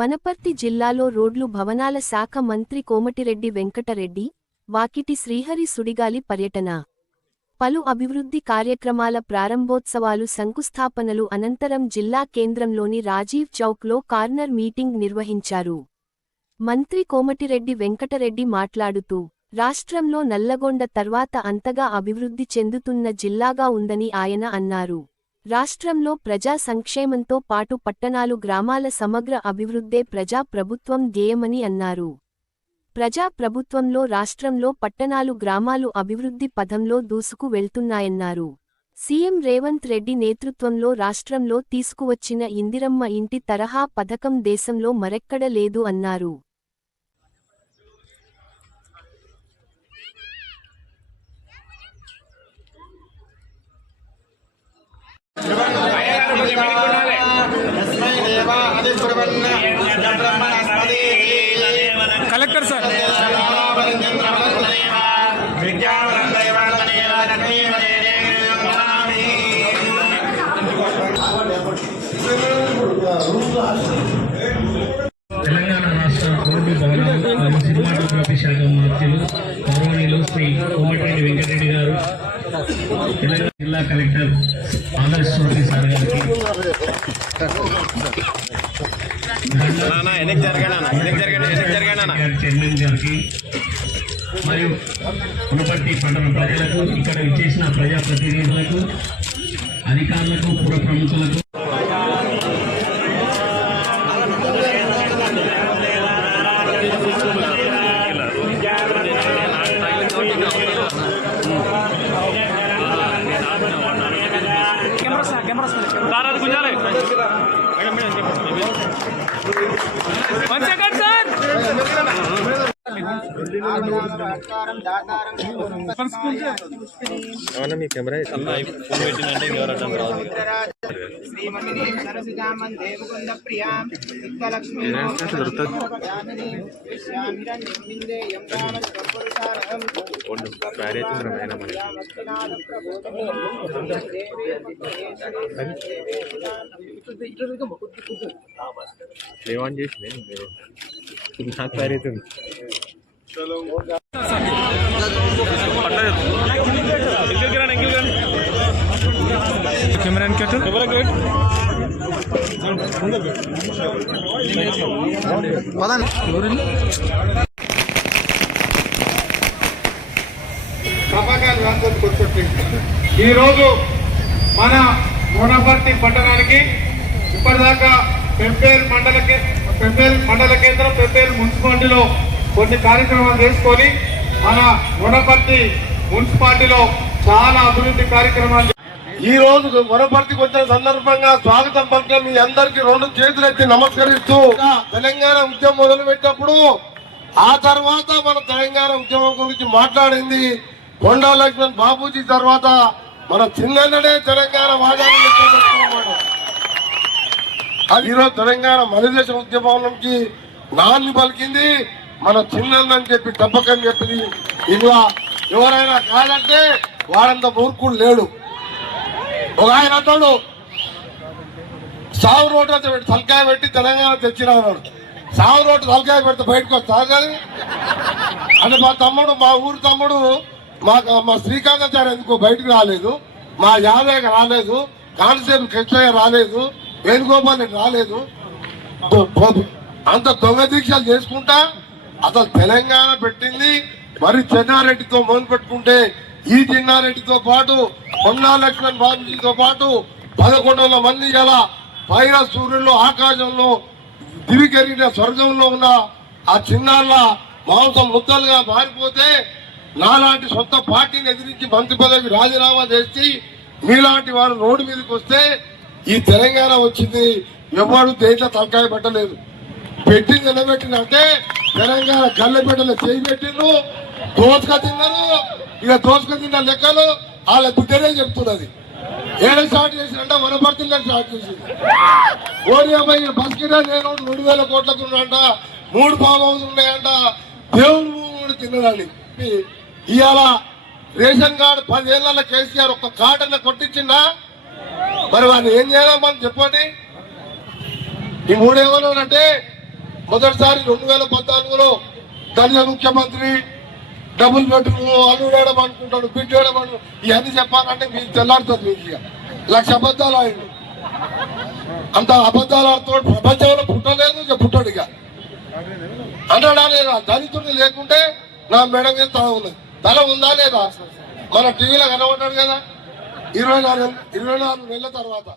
వనపర్తి జిల్లాలో రోడ్లు భవనాల శాఖ మంత్రి కోమటిరెడ్డి వెంకటరెడ్డి వాకిటి శ్రీహరి సుడిగాలి పర్యటన. పలు అభివృద్ధి కార్యక్రమాల ప్రారంభోత్సవాలు శంకుస్థాపనలు అనంతరం జిల్లా కేంద్రంలోని రాజీవ్ చౌక్లో కార్నర్ మీటింగ్ నిర్వహించారు. మంత్రి కోమటిరెడ్డి వెంకటరెడ్డి మాట్లాడుతూ రాష్ట్రంలో నల్లగొండ తర్వాత అంతగా అభివృద్ధి చెందుతున్న జిల్లాగా ఉందని ఆయన అన్నారు. రాష్ట్రంలో ప్రజా సంక్షేమంతో పాటు పట్టణాలు గ్రామాల సమగ్ర అభివృద్ధే ప్రజా ప్రభుత్వం ధ్యేయమని అన్నారు. ప్రజా ప్రభుత్వంలో రాష్ట్రంలో పట్టణాలు గ్రామాలు అభివృద్ధి పథంలో దూసుకు వెళ్తున్నాయన్నారు. సీఎం రేవంత్ రెడ్డి నేతృత్వంలో రాష్ట్రంలో తీసుకువచ్చిన ఇందిరమ్మ ఇంటి తరహా పథకం దేశంలో మరెక్కడ లేదు అన్నారు. Collector sir. తెలంగాణ రాష్ట్ర రోడ్డు భవనం సినిమాటోగ్రఫీ శాఖ మంత్రులు గౌరవనీయులు శ్రీ కోమటిరెడ్డి వెంకటరెడ్డి గారు తెలంగాణ జిల్లా కలెక్టర్ ఆదర్శ్ స్వామి సార్ గారికి. గారి చైర్మన్ గారికి మరియు ఉన్నపట్టి పట్టణ ప్రజలకు ఇక్కడ విచ్చేసిన ప్రజాప్రతినిధులకు అధికారులకు పుర ప్రముఖులకు కెమెరా సార్ కెమెరా సార్ అది గుంజాలి. One second sir. శ్రీమతి సరసిజామన్ దేవకుంద ప్రియాం చిత్తలక్ష్మీ ఏమని చేసింది మీరు నాకు క్లారీ అవుతుంది ఎంగిల్ ఎన్కెట్ కెమెరా గేట్ రాందర్ కూర్చోండి ఈరోజు మన మోనపర్తి పట్టణానికి ఇప్పటిదాకా పెంపేరు మండల పెంపేరు మండల కేంద్రం పెంపేరు మున్సిపాలిటీలో కొన్ని కార్యక్రమాలు చేసుకొని మన వనపర్తి మున్సిపాలిటీలో చాలా అభివృద్ధి కార్యక్రమాలు ఈ రోజు వనపర్తికి వచ్చిన సందర్భంగా స్వాగతం పలికిన మీ అందరికి రెండు చేతులెత్తి నమస్కరిస్తూ తెలంగాణ ఉద్యమం మొదలు పెట్టినప్పుడు ఆ తర్వాత మన తెలంగాణ ఉద్యమం గురించి మాట్లాడింది కొండా లక్ష్మణ్ బాబూజీ తర్వాత మన చిన్ననే తెలంగాణ వాదాన్ని అది ఈరోజు తెలంగాణ మనదేశం ఉద్యమం నుంచి నాన్ని పలికింది. మన చిన్న అని చెప్పి తప్పకని చెప్పింది ఇలా ఎవరైనా కాదంటే వాడంత మూర్ఖుడు లేడు. ఒక ఆయన అంటాడు సాగు రోడ్డు అంతా పెట్టి తలకాయ పెట్టి తెలంగాణ తెచ్చిన అన్నాడు. సాగు రోడ్డు తలకాయ పెడితే బయటకు వస్తా కానీ? అంటే మా తమ్ముడు మా ఊరు తమ్ముడు మా మా శ్రీకాంతాచార్య ఎందుకో బయటకు రాలేదు మా యాదయ్య రాలేదు కానిసేపు కృష్ణయ్య రాలేదు వేణుగోపాల్ రాలేదు. అంత దొంగ దీక్షలు చేసుకుంటా అసలు తెలంగాణ పెట్టింది మరి చెన్నారెడ్డితో మొదలు పెట్టుకుంటే ఈ చిన్నారెడ్డితో పాటు కొండా లక్ష్మణ్ బాబుజీతో పాటు పదకొండు వందల మంది ఇలా పైన సూర్యుల్లో ఆకాశంలో దివికెరిగిన స్వర్గంలో ఉన్న ఆ చిన్నాళ్ళ మాంసం ముద్దలుగా మారిపోతే నాలాంటి సొంత పార్టీని ఎదిరించి మంత్రి పదవికి రాజీనామా చేసి మీలాంటి వారు రోడ్డు మీదకి వస్తే ఈ తెలంగాణ వచ్చింది. ఎవరు దేంట్లో తలకాయ పెట్టలేదు. పెట్టింది నిలబెట్టినంటే తెలంగాణ గల్లె బిడ్డలు చేయి పెట్టిండ్రు. దోసుక తిన్నారు. ఇక దోసుకొని తిన్న లెక్కలు వాళ్ళ బిడ్డనే చెప్తున్నది. ఏడ స్టార్ట్ చేసినంట వనపడుతుందా స్టార్ట్ చేసింది. ఓడి అమ్మాయి బస్ నేను రెండు వేల కోట్లకు ఉన్నాయంట మూడు ఫామ్ హౌస్ ఉన్నాయంట దేవుడు కూడా తిన్నదాన్ని ఇవాళ రేషన్ కార్డు పదేళ్ళ కేసీఆర్ ఒక్క కార్డు కొట్టించిందా మరి వాళ్ళు ఏం చేయాలి మనం చెప్పండి. ఈ మూడేమన్నానంటే మొదటిసారి రెండు వేల పద్నాలుగులో దళిత ముఖ్యమంత్రి డబుల్ బెడ్రూమ్ అల్లు వేయడం అనుకుంటాడు బిడ్డ వేయడం అను ఇవన్నీ చెప్పాలంటే మీకు తెల్లాడుతుంది మీకు ఇక. లక్ష అబద్ధాలు ఆయన అంత అబద్ధాలు ఆడుతున్నాడు ప్రపంచంలో పుట్టలేదు ఇక పుట్టాడు ఇక. అన్నాడా లేదా? దళితుడు లేకుంటే నా మెడ మీద తల ఉన్నది. తల ఉందా లేదా? మన టీవీలో కనబడ్డాడు కదా. ఇరవై నాలుగు ఇరవై నాలుగు నెలల తర్వాత.